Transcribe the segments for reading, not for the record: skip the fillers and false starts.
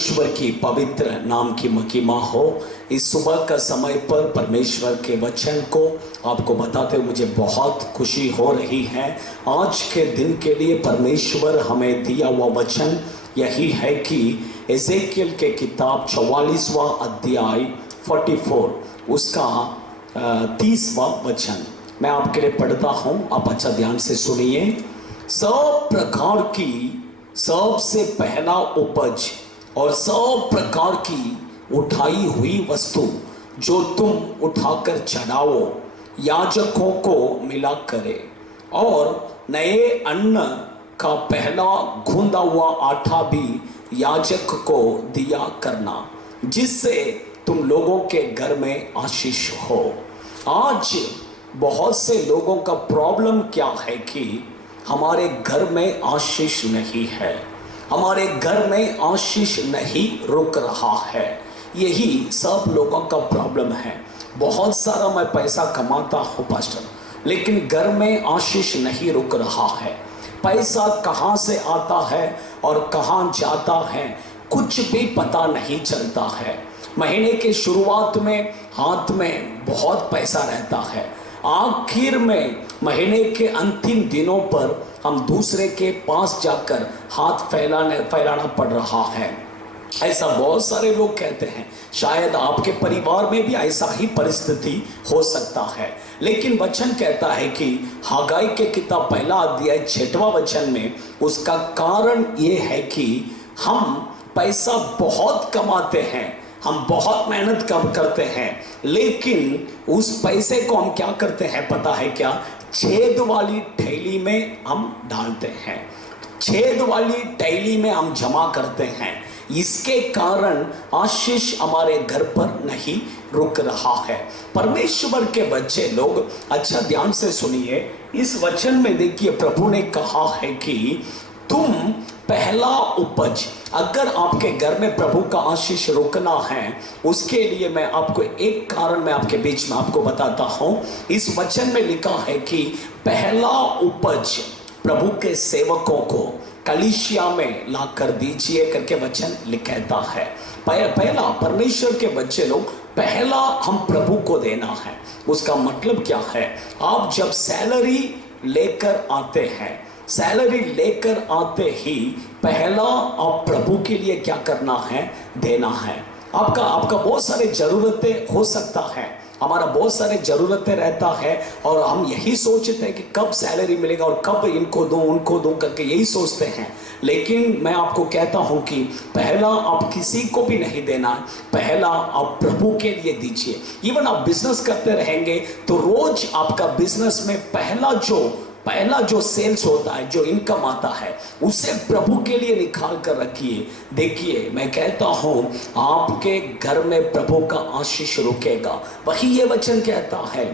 परमेश्वर की पवित्र नाम की महिमा हो। इस सुबह का समय पर परमेश्वर के वचन को आपको बताते हुए मुझे बहुत खुशी हो रही है। आज के दिन के लिए परमेश्वर हमें दिया हुआ वचन यही है कि एजेकियल के किताब 44वां अध्याय 44 उसका 30वां वचन मैं आपके लिए पढ़ता हूं। आप अच्छा ध्यान से सुनिए। सब प्रकार की सबसे पहला उपज और सब प्रकार की उठाई हुई वस्तु जो तुम उठाकर चढ़ाओ याजकों को मिला करे, और नए अन्न का पहला गूंदा हुआ आटा भी याजक को दिया करना, जिससे तुम लोगों के घर में आशीष हो। आज बहुत से लोगों का प्रॉब्लम क्या है कि हमारे घर में आशीष नहीं है, हमारे घर में आशीष नहीं रुक रहा है। यही सब लोगों का प्रॉब्लम है। बहुत सारा मैं पैसा कमाता हूँ पास्टर, लेकिन घर में आशीष नहीं रुक रहा है। पैसा कहाँ से आता है और कहाँ जाता है कुछ भी पता नहीं चलता है। महीने के शुरुआत में हाथ में बहुत पैसा रहता है, आखिर में महीने के अंतिम दिनों पर हम दूसरे के पास जाकर हाथ फैलाना पड़ रहा है। ऐसा बहुत सारे लोग कहते हैं। शायद आपके परिवार में भी ऐसा ही परिस्थिति हो सकता है, लेकिन वचन कहता है कि हगाई के किताब पहला अध्याय 6वां वचन में उसका कारण ये है कि हम पैसा बहुत कमाते हैं, हम बहुत मेहनत कम करते हैं, लेकिन उस पैसे को हम क्या करते हैं पता है क्या? छेद वाली थैली में हम डालते हैं, छेद वाली थैली में हम जमा करते हैं। इसके कारण आशीष हमारे घर पर नहीं रुक रहा है। परमेश्वर के बच्चे लोग अच्छा ध्यान से सुनिए। इस वचन में देखिए प्रभु ने कहा है कि तुम पहला उपज, अगर आपके घर में प्रभु का आशीष रोकना है उसके लिए मैं आपको एक कारण मैं आपके बीच में आपको बताता हूं। इस वचन में लिखा है कि पहला उपज प्रभु के सेवकों को कलीसिया में ला कर दीजिए करके वचन कहता है। पहला परमेश्वर के बच्चे लोग पहला हम प्रभु को देना है। उसका मतलब क्या है? आप जब सैलरी लेकर आते हैं, सैलरी लेकर आते ही पहला आप प्रभु के लिए क्या करना है? देना है। आपका बहुत सारे जरूरतें हो सकता है, हमारा बहुत सारे जरूरतें रहता है और हम यही सोचते हैं कि कब सैलरी मिलेगा और कब इनको दूं उनको दूं करके यही सोचते हैं। लेकिन मैं आपको कहता हूं कि पहला आप किसी को भी नहीं देना, पहला आप प्रभु के लिए दीजिए। इवन आप बिजनेस करते रहेंगे तो रोज आपका बिजनेस में पहला जो सेल्स होता है, जो इनकम आता है, उसे प्रभु के लिए निकाल कर रखिए। देखिए मैं कहता हूं आपके घर में प्रभु का आशीष रुकेगा। वही ये वचन कहता है,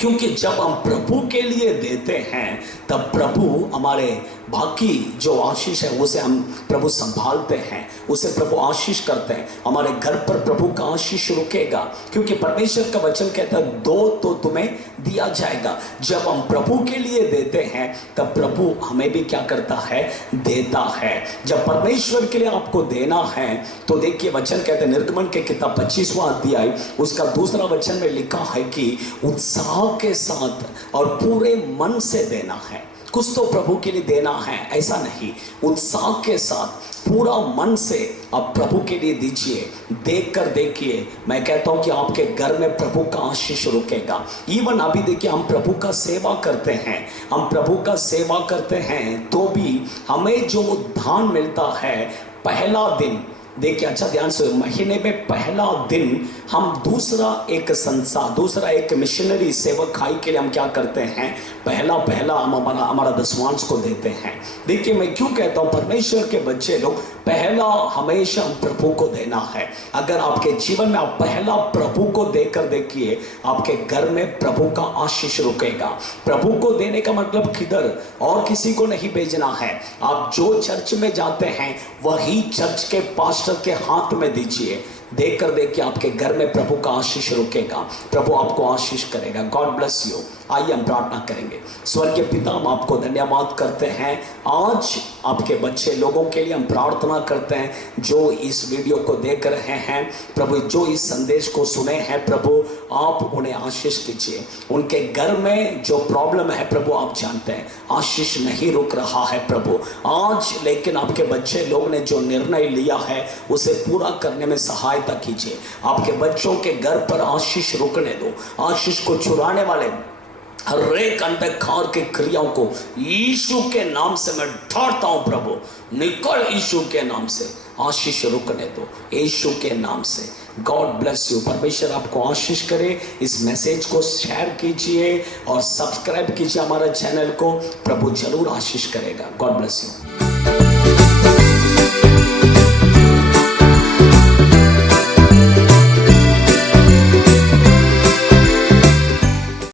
क्योंकि जब हम प्रभु के लिए देते हैं तब प्रभु हमारे बाकी जो आशीष है उसे हम प्रभु संभालते हैं, उसे प्रभु आशीष करते हैं। हमारे घर पर प्रभु का आशीष रुकेगा, क्योंकि परमेश्वर का वचन कहता है दो तो तुम्हें दिया जाएगा। जब हम प्रभु के लिए देते हैं तब प्रभु हमें भी क्या करता है? देता है। जब परमेश्वर के लिए आपको देना है तो देखिए वचन कहते हैं निर्गमन के किताब 25वां अध्याय उसका 2 वचन में लिखा है कि उत्साह के साथ और पूरे मन से देना है। कुछ तो प्रभु के लिए देना है ऐसा नहीं, उत्साह के साथ पूरा मन से आप प्रभु के लिए दीजिए। देखकर देखिए मैं कहता हूं कि आपके घर में प्रभु का आशीष रुकेगा। इवन अभी देखिए हम प्रभु का सेवा करते हैं, हम प्रभु का सेवा करते हैं तो भी हमें जो दान मिलता है पहला दिन, देखिए अच्छा ध्यान से, महीने में पहला दिन हम दूसरा एक मिशनरी सेवकाई के लिए हम क्या करते हैं? पहला हम हमारा दसवांश को देते हैं। देखिए मैं क्यों कहता हूं परमेश्वर के बच्चे लोग पहला हमेशा हम प्रभु को देना है। अगर आपके जीवन में आप पहला प्रभु को देकर देखिए आपके घर में प्रभु का आशीष रुकेगा। प्रभु को देने का मतलब किधर और किसी को नहीं भेजना है। आप जो चर्च में जाते हैं वही चर्च के पास्टर के हाथ में दीजिए। देखिए आपके घर में प्रभु का आशीष रुकेगा, प्रभु आपको आशीष करेगा। God bless you. आइए हम प्रार्थना करेंगे। स्वर्गीय पिता, हम आपको धन्यवाद करते हैं आज आपके बच्चे लोगों के लिए। हम प्रार्थना करते हैं जो इस वीडियो को देख रहे हैं प्रभु, जो इस संदेश को सुने हैं प्रभु, आप उन्हें आशीष कीजिए। उनके घर में जो प्रॉब्लम है प्रभु आप जानते हैं, आशीष नहीं रुक रहा है प्रभु आज, लेकिन आपके बच्चे लोग ने जो निर्णय लिया है उसे पूरा करने में सहायता कीजिए। आपके बच्चों के घर पर आशीष रुकने दो। आशीष को चुराने वाले हर एक अंधकार की क्रियाओं को यीशु के नाम से मैं ढांढता हूं प्रभु, निकल यीशु के नाम से। आशीष रुकने दो यीशु के नाम से। God bless you. परमेश्वर आपको आशीष करे। इस मैसेज को शेयर कीजिए और सब्सक्राइब कीजिए हमारे चैनल को, प्रभु जरूर आशीष करेगा। God bless you.